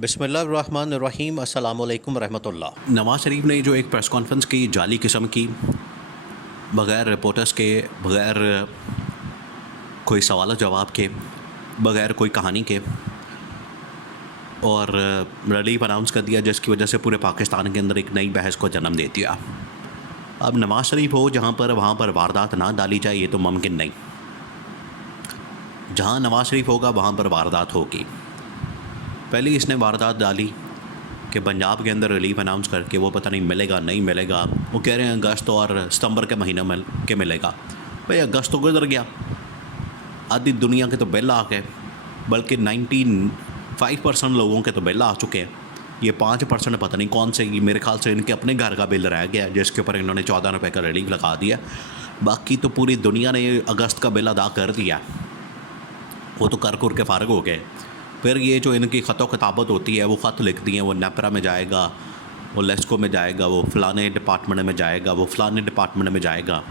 बिस्मिल्लाहिर्रहमानिर्रहीम अस्सलामु अलैकुम रहमतुल्लाह। नवाज़ शरीफ ने जो एक प्रेस कॉन्फ्रेंस की जाली किस्म की, बग़ैर रिपोर्टर्स के, बग़ैर कोई सवाल जवाब के, बग़ैर कोई कहानी के, और रिलीफ अनाउंस कर दिया, जिसकी वजह से पूरे पाकिस्तान के अंदर एक नई बहस को जन्म दे दिया। अब नवाज़ शरीफ हो जहाँ पर, वहाँ पर वारदात ना डाली जाए, ये तो मुमकिन नहीं। जहाँ नवाज़ शरीफ होगा वहाँ पर वारदात होगी। पहले इसने वारदात डाली कि पंजाब के अंदर रिलीफ अनाउंस करके वो पता नहीं मिलेगा नहीं मिलेगा। वो कह रहे हैं अगस्त और सितंबर के महीने में के मिलेगा। भाई अगस्त तो गुजर गया, आधी दुनिया के तो बिल आ गए, बल्कि 95% लोगों के तो बिल आ चुके हैं। ये 5% पता नहीं कौन से, मेरे ख्याल से इनके अपने घर का बिल रह गया जिसके ऊपर इन्होंने 14 रुपये का रिलीफ लगा दिया। बाकी तो पूरी दुनिया ने अगस्त का बिल अदा कर दिया, वो तो कर के फ़ारग हो गए। फिर ये जो इनकी ख़त किताबत होती है, वो ख़त लिखती हैं, वो नेपरा में जाएगा, वो लेस्को में जाएगा, वो फ़लाने डिपार्टमेंट में जाएगा, वो फ़लाने डिपार्टमेंट में जाएगा।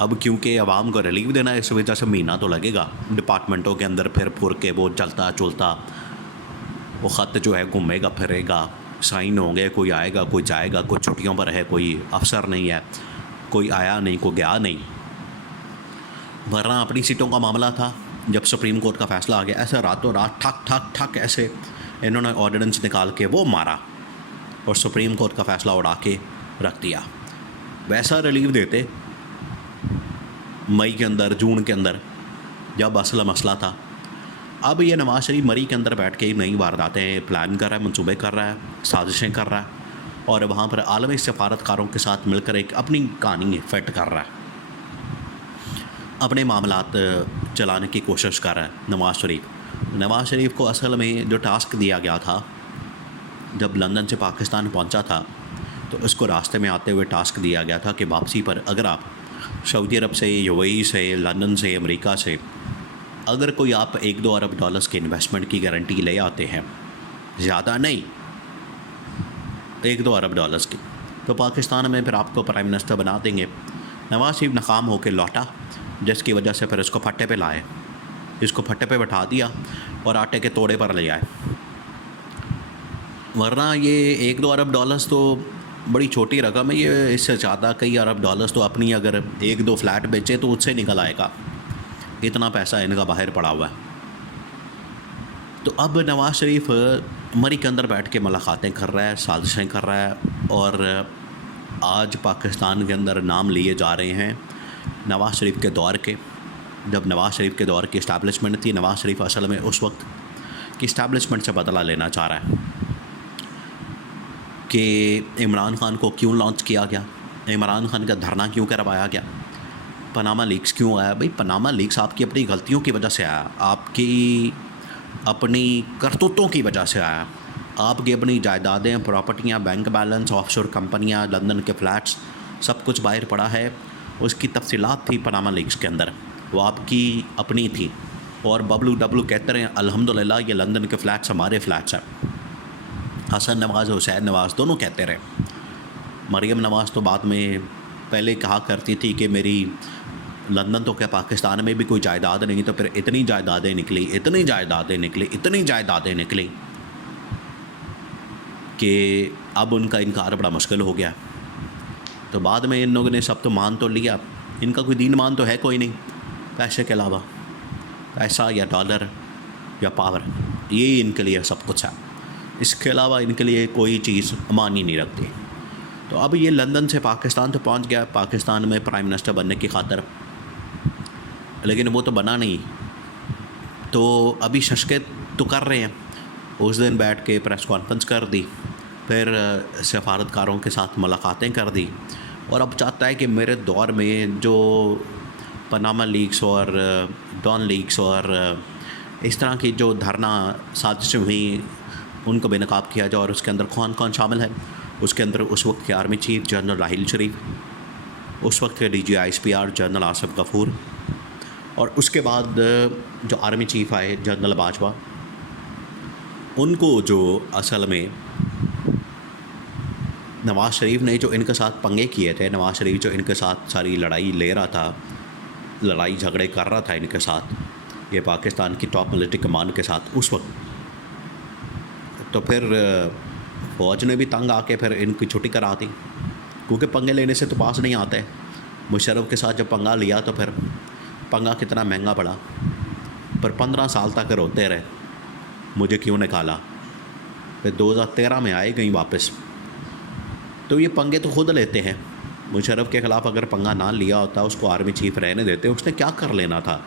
अब क्योंकि आवाम को रिलीफ देना है, इस वजह से महीना तो लगेगा डिपार्टमेंटों के अंदर फिर फुर के वो चलता चुलता वो ख़त जो है घूमेगा फिरेगा, साइन होंगे, कोई आएगा कोई जाएगा, कोई छुट्टियों पर है, कोई अफसर नहीं है, कोई आया नहीं, कोई गया नहीं। वरना अपनी सीटों का मामला था, जब सुप्रीम कोर्ट का फ़ैसला आ गया, ऐसे रातों रात ठक ठक ठक ऐसे इन्होंने ऑर्डिनेंस निकाल के वो मारा और सुप्रीम कोर्ट का फ़ैसला उड़ा के रख दिया। वैसा रिलीफ देते मई के अंदर, जून के अंदर, जब असल मसला था। अब ये नवाज़ शरीफ मरी के अंदर बैठ के नई वारदातें प्लान कर रहा है, मंसूबे कर रहा है, साजिशें कर रहा है, और वहाँ पर आलमी सफारतकारों के साथ मिलकर एक अपनी कहानी फिट कर रहा है, अपने मामलात चलाने की कोशिश कर रहा है नवाज़ शरीफ को असल में जो टास्क दिया गया था, जब लंदन से पाकिस्तान पहुंचा था, तो उसको रास्ते में आते हुए टास्क दिया गया था कि वापसी पर अगर आप सऊदी अरब से, यूएई से, लंदन से, अमेरिका से अगर कोई आप 1-2 अरब डॉलर्स के इन्वेस्टमेंट की गारंटी ले आते हैं, ज़्यादा नहीं, 1-2 अरब डॉलर्स की, तो पाकिस्तान में फिर आपको प्राइम मिनिस्टर बना देंगे। नवाज़ शरीफ नाकाम होकर लौटा, जिसकी वजह से फिर इसको फट्टे पे लाए, इसको फट्टे पे बैठा दिया और आटे के तोड़े पर ले आए। वरना ये 1-2 अरब डॉलर्स तो बड़ी छोटी रकम है, ये इससे ज़्यादा कई अरब डॉलर्स तो अपनी अगर 1-2 फ्लैट बेचे तो उससे निकल आएगा, इतना पैसा इनका बाहर पड़ा हुआ है। तो अब नवाज़ शरीफ मरी के अंदर बैठ के मुलाकातें कर रहा है, साजिशें कर रहा है, और आज पाकिस्तान के अंदर नाम लिए जा रहे हैं नवाज़ शरीफ के दौर के। जब नवाज़ शरीफ के दौर की इस्टेब्लिशमेंट थी, नवाज़ शरीफ असल में उस वक्त की इस्टेब्लिशमेंट से बदला लेना चाह रहा है कि इमरान खान को क्यों लॉन्च किया गया, इमरान खान का धरना क्यों करवाया गया, पनामा लीक्स क्यों आया। भाई पनामा लीक्स आपकी अपनी गलतियों की वजह से आया, आपकी अपनी करतूतों की वजह से आया। आपकी अपनी जायदादें, प्रॉपर्टियाँ, बैंक बैलेंस, ऑफशोर कंपनियाँ, लंदन के फ्लैट्स, सब कुछ बाहर पड़ा है। उसकी तफसीलात थी पनामा लीक्स के अंदर, वो आपकी अपनी थी। और बबलू डबलू कहते रहे अल्हम्दुलिल्लाह ये लंदन के फ़्लैट्स हमारे फ़्लैट्स हैं। हसन नवाज़, हुसैन नवाज़ दोनों कहते रहे। मरीम नवाज़ तो बाद में पहले कहा करती थी कि मेरी लंदन तो क्या पाकिस्तान में भी कोई जायदाद नहीं, तो फिर इतनी जायदादें निकली, इतनी जायदादें निकली, इतनी जायदादें निकली कि अब उनका इनकार बड़ा मुश्किल हो गया। तो बाद में इन लोगों ने सब तो मान तो लिया, इनका कोई दीन मान तो है कोई नहीं, पैसे के अलावा, पैसा या डॉलर या पावर, ये इनके लिए सब कुछ है, इसके अलावा इनके लिए कोई चीज़ मान ही नहीं रखती। तो अब ये लंदन से पाकिस्तान तो पहुंच गया, पाकिस्तान में प्राइम मिनिस्टर बनने की खातिर, लेकिन वो तो बना नहीं। तो अभी शशकें तो कर रहे हैं, उस दिन बैठ के प्रेस कॉन्फ्रेंस कर दी, फिर सफारतकारों के साथ मुलाकातें कर दी, और अब चाहता है कि मेरे दौर में जो पनामा लीक्स और डॉन लीक्स और इस तरह की जो धरना साजिशें हुई उनको बेनकाब किया जाए। और उसके अंदर कौन कौन शामिल है, उसके अंदर उस वक्त के आर्मी चीफ जनरल राहिल शरीफ, उस वक्त के DGISPR जनरल आसिफ गफूर, और उसके बाद जो आर्मी चीफ आए जनरल बाजवा, उनको जो असल में नवाज़ शरीफ ने जो इनके साथ पंगे किए थे, नवाज़ शरीफ जो इनके साथ सारी लड़ाई ले रहा था, लड़ाई झगड़े कर रहा था इनके साथ, ये पाकिस्तान की टॉप मिलिट्री कमान के साथ, उस वक्त तो फिर फ़ौज ने भी तंग आके फिर इनकी छुट्टी करा दी, क्योंकि पंगे लेने से तो पास नहीं आते। मुशर्रफ के साथ जब पंगा लिया तो फिर पंगा कितना महंगा पड़ा, पर 15 साल तक रोते रहे मुझे क्यों निकाला। फिर 2013 में आए गई वापस। तो ये पंगे तो खुद लेते हैं। मुशर्रफ के ख़िलाफ़ अगर पंगा ना लिया होता, उसको आर्मी चीफ रहने देते, उसने क्या कर लेना था।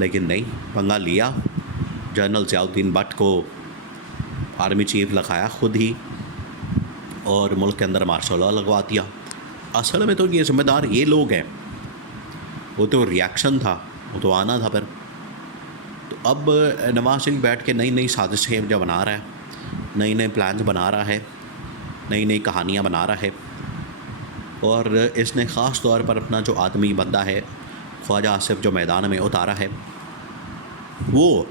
लेकिन नहीं, पंगा लिया, जनरल ज़ियाउद्दीन भट्ट को आर्मी चीफ लगाया खुद ही, और मुल्क के अंदर मार्शल लॉ लगवा दिया। असल में तो ये ज़िम्मेदार ये लोग हैं, वो तो रिएक्शन था, वो तो आना था फिर। तो अब नवाज शरीफ बैठ के नई नई साजिशें जो बना रहा है, नई नए प्लान्स बना रहा है, नई नई कहानियाँ बना रहा है। और इसने ख़ास तौर पर अपना जो आदमी बंदा है ख्वाजा आसिफ जो मैदान में उतारा है, वो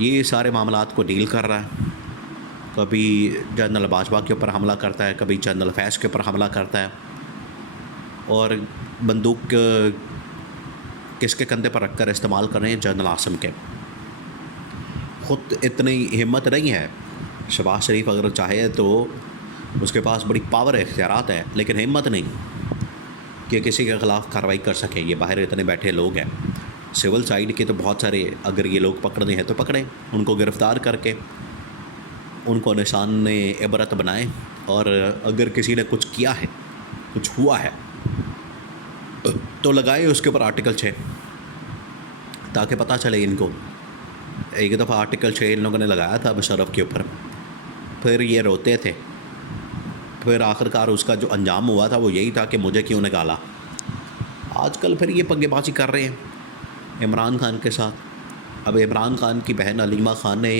ये सारे मामलात को डील कर रहा है। कभी जनरल बाजवा के ऊपर हमला करता है, कभी जनरल फैज़ के ऊपर हमला करता है, और बंदूक किसके कंधे पर रखकर इस्तेमाल कर रहे हैं, जनरल आसिम के। ख़ुद इतनी हिम्मत नहीं है। शहबाज शरीफ अगर चाहे तो उसके पास बड़ी पावर है, इख्तियारात है, लेकिन हिम्मत नहीं कि किसी के ख़िलाफ़ कार्रवाई कर सके। ये बाहर इतने बैठे लोग हैं, सिविल साइड के तो बहुत सारे, अगर ये लोग पकड़ने हैं तो पकड़ें, उनको गिरफ़्तार करके उनको निशान इबरत बनाएं। और अगर किसी ने कुछ किया है, कुछ हुआ है, तो लगाए उसके ऊपर आर्टिकल 6, ताकि पता चले इनको। एक दफ़ा आर्टिकल 6 इन लोगों ने लगाया था मुशर्रफ के ऊपर, फिर ये रोते थे, फिर आखिरकार उसका जो अंजाम हुआ था वो यही था कि मुझे क्यों निकाला। आजकल फिर ये पंगेबाजी कर रहे हैं इमरान खान के साथ। अब इमरान खान की बहन अलीमा खान ने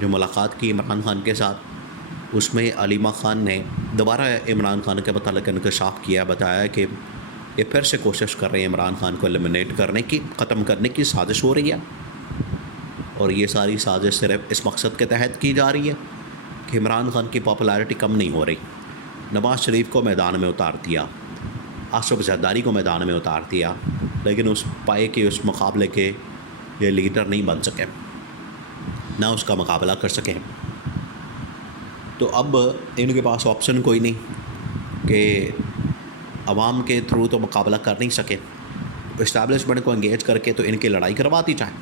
जो मुलाकात की इमरान खान के साथ, उसमें अलीमा खान ने दोबारा इमरान खान के मतलब इंकशाफ किया, बताया कि ये फिर से कोशिश कर रहे हैं इमरान खान को एलिमिनेट करने की, ख़त्म करने की साजिश हो रही है। और ये सारी साजिश सिर्फ इस मकसद के तहत की जा रही है कि इमरान खान की पॉपुलैरिटी कम नहीं हो रही। नवाज शरीफ को मैदान में उतार दिया, आसिफ जरदारी को मैदान में उतार दिया, लेकिन उस पाए कि उस मुकाबले के ये लीडर नहीं बन सके, ना उसका मुकाबला कर सके। तो अब इनके पास ऑप्शन कोई नहीं कि अवाम के थ्रू तो मुकाबला कर नहीं सके, इस्टेब्लिशमेंट को एंगेज करके तो इनकी लड़ाई करवा दी जाए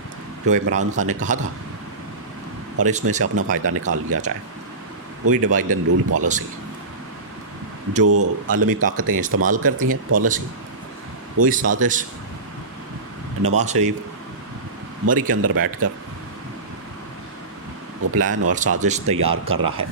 जो इमरान खान ने कहा था, और इसमें से अपना फ़ायदा निकाल लिया जाए। वही डिवाइड एंड रूल पॉलिसी जो आलमी ताकतें इस्तेमाल करती हैं, पॉलिसी, वही साजिश नवाज शरीफ मरी के अंदर बैठकर वो प्लान और साजिश तैयार कर रहा है।